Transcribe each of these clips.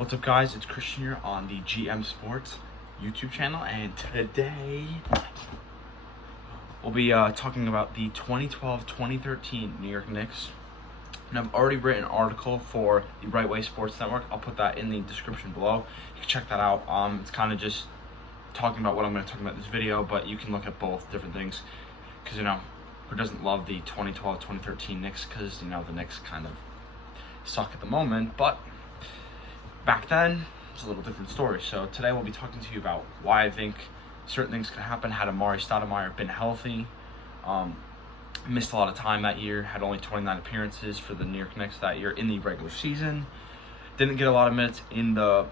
What's up, guys? It's Christian here on the GM Sports YouTube channel, and today we'll be talking about the 2012-2013 New York Knicks. And I've already written an article for the Right Way Sports Network. I'll put that in the description below. You can check that out. It's kind of just talking about what I'm going to talk about in this video, but you can look at both different things because, who doesn't love the 2012-2013 Knicks? Because, the Knicks kind of suck at the moment, but back then, it's a little different story. So today we'll be talking to you about why I think certain things could happen had Amari Stoudemire been healthy. Missed a lot of time that year, had only 29 appearances for the New York Knicks that year in the regular season. Didn't get a lot of minutes in the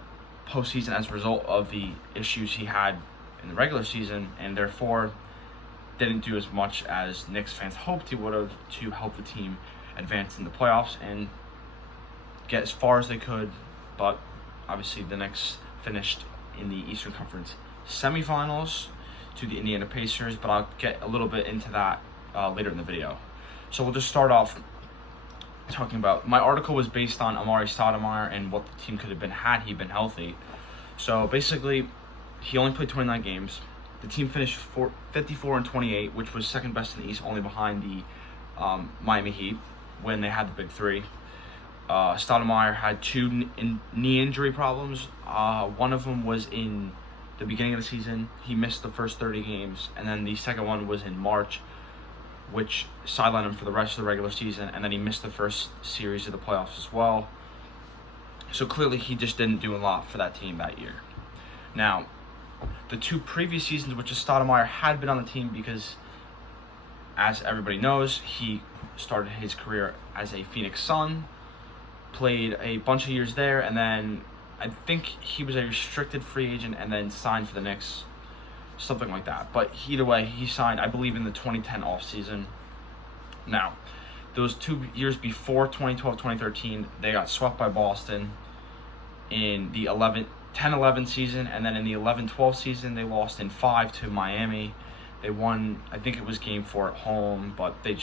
postseason as a result of the issues he had in the regular season, and therefore didn't do as much as Knicks fans hoped he would have to help the team advance in the playoffs and get as far as they could. But obviously the Knicks finished in the Eastern Conference semifinals to the Indiana Pacers, but I'll get a little bit into that later in the video. So we'll just start off talking about, my article was based on Amari Stoudemire and what the team could have been had he been healthy. So basically, he only played 29 games. The team finished 54-28, which was second best in the East, only behind the Miami Heat when they had the big three. Stoudemire had two knee injury problems. One of them was in the beginning of the season. He missed the first 30 games, and then the second one was in March, which sidelined him for the rest of the regular season, and then he missed the first series of the playoffs as well. So clearly he just didn't do a lot for that team that year. Now, the two previous seasons, which is Stoudemire had been on the team because, as everybody knows, he started his career as a Phoenix Sun, played a bunch of years there, and then I think he was a restricted free agent and then signed for the Knicks, something like that. But either way, he signed, I believe, in the 2010 offseason. Now, those 2 years before 2012-2013, they got swept by Boston in the 10-11 season, and then in the 11-12 season, they lost in 5 to Miami. They won, I think it was Game 4 at home, but they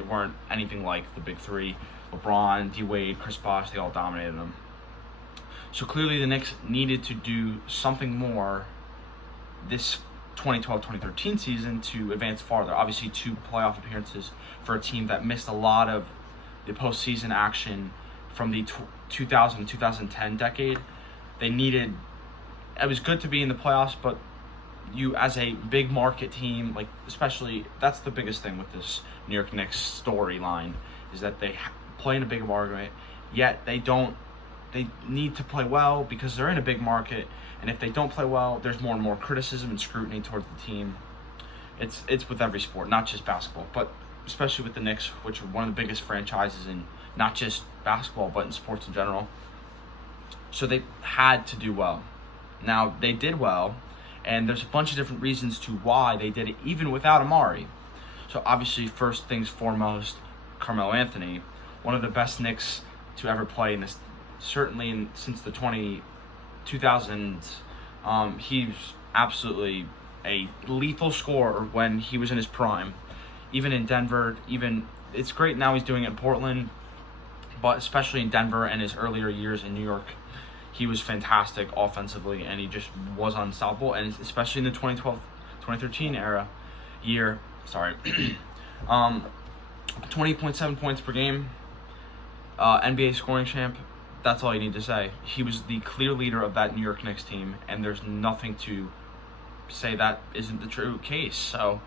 weren't anything like the big three. LeBron, D-Wade, Chris Bosh, they all dominated them. So clearly the Knicks needed to do something more this 2012-2013 season to advance farther. Obviously, 2 playoff appearances for a team that missed a lot of the postseason action from the 2000 to 2010 decade. It was good to be in the playoffs, but you, as a big market team, especially, that's the biggest thing with this New York Knicks storyline, is that they play in a big market, yet they need to play well because they're in a big market, and if they don't play well, there's more and more criticism and scrutiny towards the team. It's with every sport, not just basketball, but especially with the Knicks, which are one of the biggest franchises in not just basketball, but in sports in general. So they had to do well. Now, they did well, and there's a bunch of different reasons to why they did it, even without Amari. So obviously, first things foremost, Carmelo Anthony, one of the best Knicks to ever play in this, certainly since the 2000s. He's absolutely a lethal scorer when he was in his prime, even in Denver. It's great now he's doing it in Portland, but especially in Denver and his earlier years in New York, he was fantastic offensively, and he just was unstoppable. And especially in the 2012-2013 year, 20.7 points per game, NBA scoring champ. That's all you need to say. He was the clear leader of that New York Knicks team, and there's nothing to say that isn't the true case. So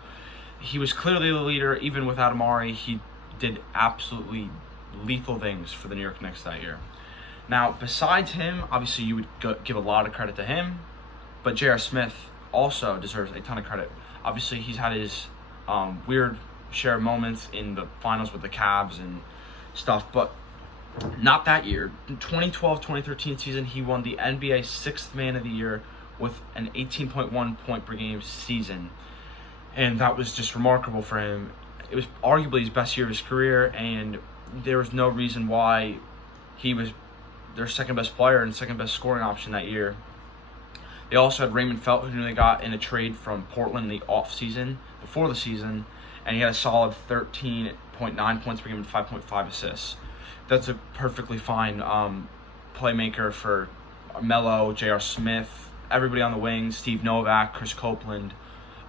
he was clearly the leader, even without Amari. He did absolutely lethal things for the New York Knicks that year. Now, besides him, obviously you would give a lot of credit to him, but J.R. Smith also deserves a ton of credit. Obviously, he's had his weird share of moments in the finals with the Cavs and stuff, but not that year. In 2012-2013 season, he won the NBA 6th Man of the Year with an 18.1 point per game season, and that was just remarkable for him. It was arguably his best year of his career, and there was no reason why he was their second best player and second best scoring option that year. They also had Raymond Felton, who they got in a trade from Portland in the off-season, before the season, and he had a solid 13.9 points per game and 5.5 assists. That's a perfectly fine playmaker for Melo, J.R. Smith, everybody on the wings, Steve Novak, Chris Copeland,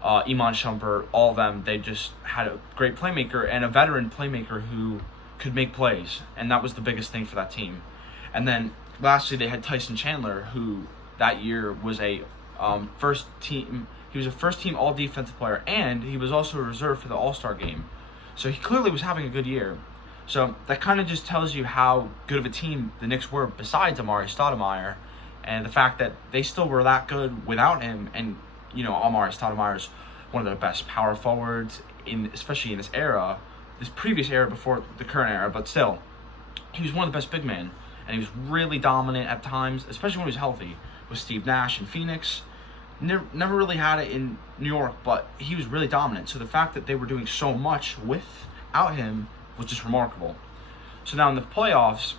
Iman Shumpert, all of them. They just had a great playmaker and a veteran playmaker who could make plays, and that was the biggest thing for that team. And then lastly, they had Tyson Chandler, who that year was a first team. He was a first team all defensive player, and he was also a reserve for the All-Star game. So he clearly was having a good year. So that kind of just tells you how good of a team the Knicks were besides Amari Stoudemire, and the fact that they still were that good without him. And Amari Stoudemire is one of the best power forwards especially in this era, this previous era before the current era, but still, he was one of the best big men, and he was really dominant at times, especially when he was healthy. With Steve Nash in Phoenix, never really had it in New York, but he was really dominant. So the fact that they were doing so much without him was just remarkable. So now in the playoffs,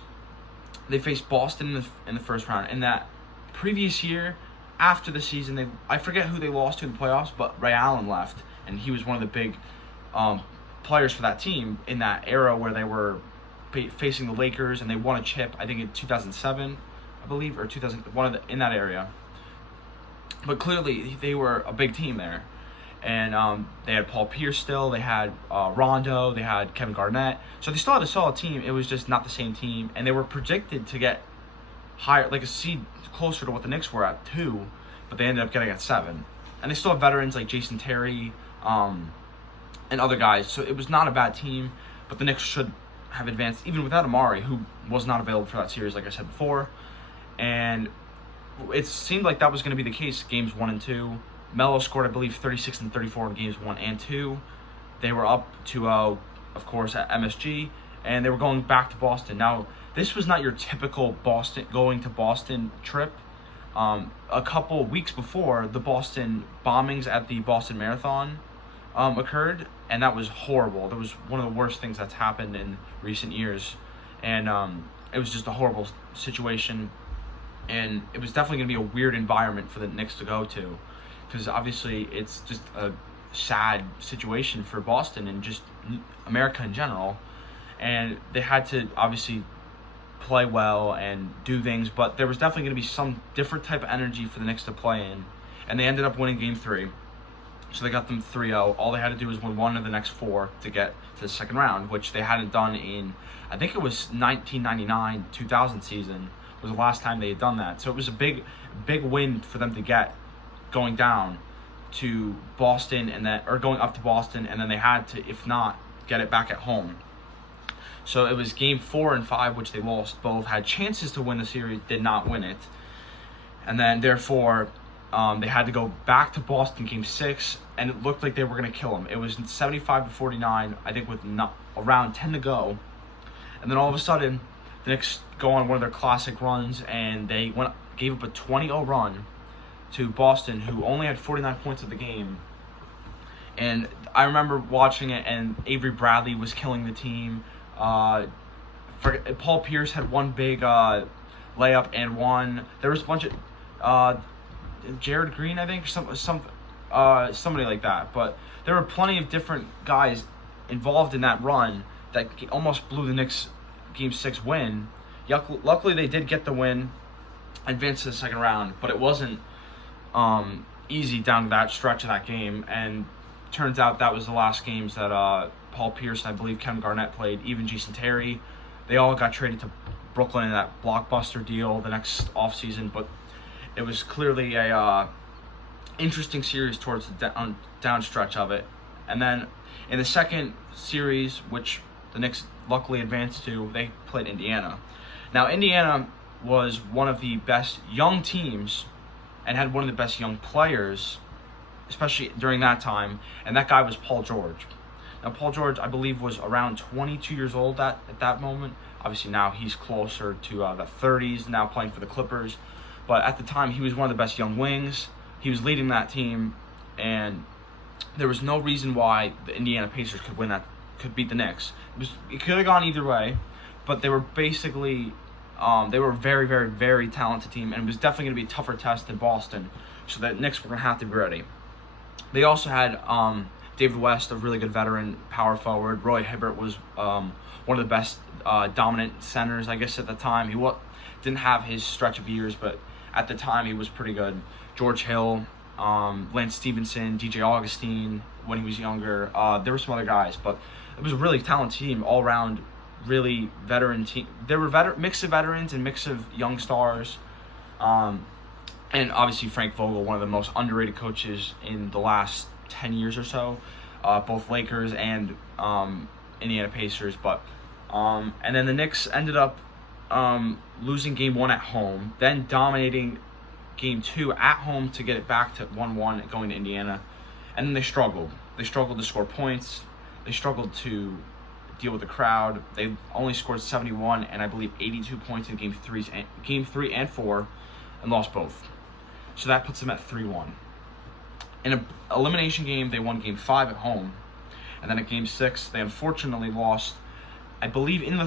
they faced Boston in the first round. In that previous year, after the season, I forget who they lost to in the playoffs, but Ray Allen left, and he was one of the big players for that team in that era where they were facing the Lakers, and they won a chip, I think in 2007, I believe, or 2001, in that area. But clearly, they were a big team there. And they had Paul Pierce still, they had Rondo, they had Kevin Garnett. So they still had a solid team. It was just not the same team. And they were predicted to get higher, like a seed closer to what the Knicks were at 2, but they ended up getting at 7. And they still have veterans like Jason Terry and other guys. So it was not a bad team, but the Knicks should have advanced even without Amari, who was not available for that series, like I said before. And it seemed like that was going to be the case games 1 and 2. Melo scored, I believe, 36 and 34 in games 1 and 2. They were up to, of course, at MSG, and they were going back to Boston. Now, this was not your typical going to Boston trip. A couple weeks before, the Boston bombings at the Boston Marathon occurred, and that was horrible. That was one of the worst things that's happened in recent years, and it was just a horrible situation, and it was definitely going to be a weird environment for the Knicks to go to, because obviously it's just a sad situation for Boston and just America in general, and they had to obviously play well and do things, but there was definitely going to be some different type of energy for the Knicks to play in, and they ended up winning Game 3. So they got them 3-0. All they had to do was win 1 of the next 4 to get to the second round, which they hadn't done in, I think it was 1999-2000 season was the last time they had done that. So it was a big win for them to get going down to Boston or going up to Boston, and then they had to, if not, get it back at home. So it was game 4 and 5, which they lost both, had chances to win the series, did not win it. And then, therefore, they had to go back to Boston game 6, and it looked like they were going to kill them. It was 75-49, I think, with around 10 to go. And then all of a sudden, the Knicks go on one of their classic runs, and they gave up a 20-0 run to Boston, who only had 49 points of the game. And I remember watching it, and Avery Bradley was killing the team. Paul Pierce had one big layup and one. There was a bunch of Jared Green, I think, or somebody like that. But there were plenty of different guys involved in that run that almost blew the Knicks' Game 6 win. Luckily, they did get the win, advance to the second round, but it wasn't easy down to that stretch of that game. And turns out that was the last games that Paul Pierce and I believe Kevin Garnett played, even Jason Terry. They all got traded to Brooklyn in that blockbuster deal the next offseason, but it was clearly a interesting series towards the down stretch of it. And then in the second series, which the Knicks luckily advanced to, they played Indiana. Now, Indiana was one of the best young teams and had one of the best young players, especially during that time, and that guy was Paul George. Now, Paul George, I believe, was around 22 years old at that moment. Obviously, now he's closer to the 30s, now playing for the Clippers. But at the time, he was one of the best young wings. He was leading that team, and there was no reason why the Indiana Pacers could beat the Knicks. It could have gone either way, but they were basically they were a very, very, very talented team, and it was definitely going to be a tougher test than Boston, so the Knicks were going to have to be ready. They also had David West, a really good veteran power forward. Roy Hibbert was one of the best dominant centers, I guess, at the time. Didn't have his stretch of years, but at the time he was pretty good. George Hill, Lance Stevenson, DJ Augustine when he was younger. There were some other guys, but it was a really talented team all around. Really veteran team. There were mix of veterans and mix of young stars. And obviously Frank Vogel, one of the most underrated coaches in the last 10 years or so, both Lakers and Indiana Pacers. But and then the Knicks ended up losing Game 1 at home, then dominating Game 2 at home to get it back to 1-1 going to Indiana. And then they struggled. They struggled to score points. They struggled to deal with the crowd. They only scored 71 and I believe 82 points in Game 3 and 4 and lost both. So that puts them at 3-1. In an elimination game, they won Game 5 at home. And then at Game 6, they unfortunately lost, I believe, in the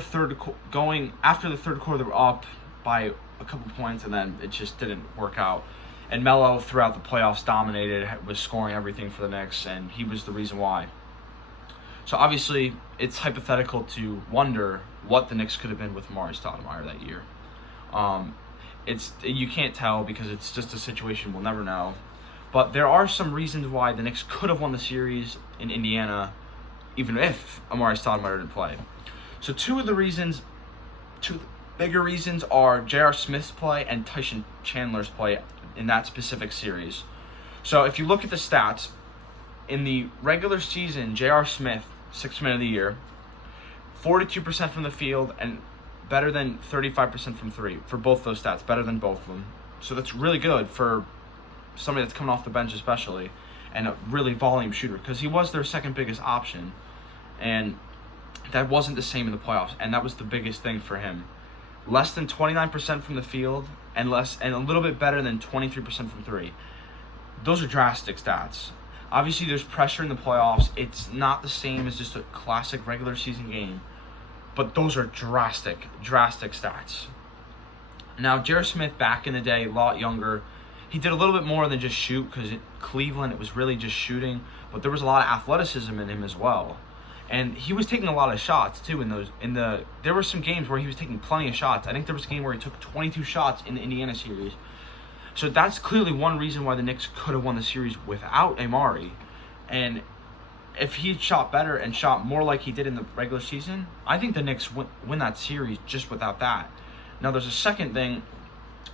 after the third quarter, they were up by a couple points, and then it just didn't work out. And Melo, throughout the playoffs, dominated, was scoring everything for the Knicks, and he was the reason why. So obviously, it's hypothetical to wonder what the Knicks could have been with Amar'e Stoudemire that year. You can't tell because it's just a situation we'll never know. But there are some reasons why the Knicks could have won the series in Indiana, even if Amar'e Stoudemire didn't play. So two of the bigger reasons are J.R. Smith's play and Tyson Chandler's play in that specific series. So if you look at the stats, in the regular season, J.R. Smith, 6th man of the year, 42% from the field and better than 35% from three. For both those stats, better than both of them. So that's really good for somebody that's coming off the bench especially, and a really volume shooter, because he was their second biggest option, and that wasn't the same in the playoffs, and that was the biggest thing for him. Less than 29% from the field, and a little bit better than 23% from three. Those are drastic stats. Obviously, there's pressure in the playoffs. It's not the same as just a classic regular season game, but those are drastic stats. Now, J.R. Smith, back in the day, a lot younger, he did a little bit more than just shoot, because in Cleveland, it was really just shooting, but there was a lot of athleticism in him as well. And he was taking a lot of shots too there were some games where he was taking plenty of shots. I think there was a game where he took 22 shots in the Indiana series. So that's clearly one reason why the Knicks could have won the series without Amar'e. And if he had shot better and shot more like he did in the regular season, I think the Knicks win that series just without that. Now there's a second thing,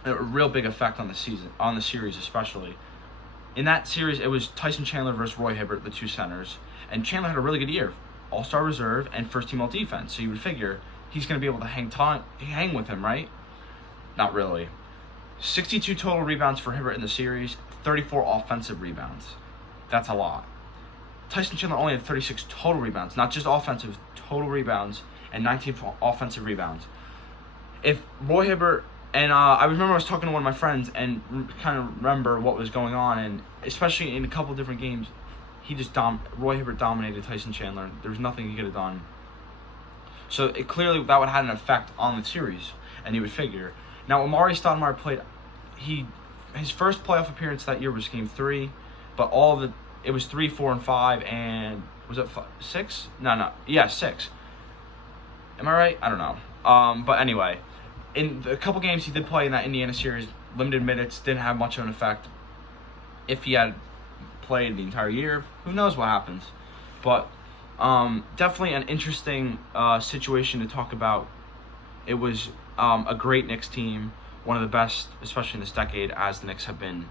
a real big effect on the series especially. In that series, it was Tyson Chandler versus Roy Hibbert, the two centers, and Chandler had a really good year. All-star reserve and first-team all-defense. So you would figure he's going to be able to hang with him, right? Not really. 62 total rebounds for Hibbert in the series, 34 offensive rebounds. That's a lot. Tyson Chandler only had 36 total rebounds, not just offensive, total rebounds, and 19 offensive rebounds. If Roy Hibbert, and I remember I was talking to one of my friends and kind of remember what was going on, and especially in a couple different games, Roy Hibbert dominated Tyson Chandler. There was nothing he could have done. So clearly that would have had an effect on the series, and you would figure. Now Amar'e Stoudemire played. His first playoff appearance that year was Game 3, but it was 3, 4, and 5, and was it 6? No, yeah, 6. Am I right? I don't know. But anyway, in the couple games he did play in that Indiana series, limited minutes, didn't have much of an effect. If he had played the entire year, who knows what happens. But definitely an interesting situation to talk about. It was a great Knicks team, one of the best, especially in this decade, as the Knicks have been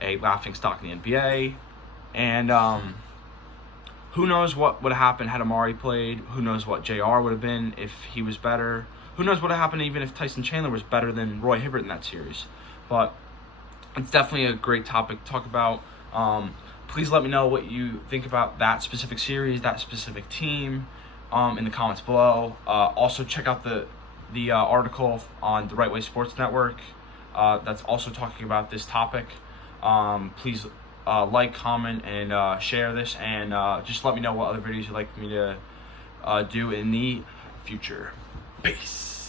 a laughingstock in the NBA. And who knows what would have happened had Amar'e played. Who knows what JR would have been if he was better. Who knows what would have happened even if Tyson Chandler was better than Roy Hibbert in that series. But it's definitely a great topic to talk about. Please let me know what you think about that specific series, that specific team, in the comments below. Also, check out the article on the Right Way Sports Network that's also talking about this topic. Please like, comment, and share this, and just let me know what other videos you'd like me to do in the future. Peace.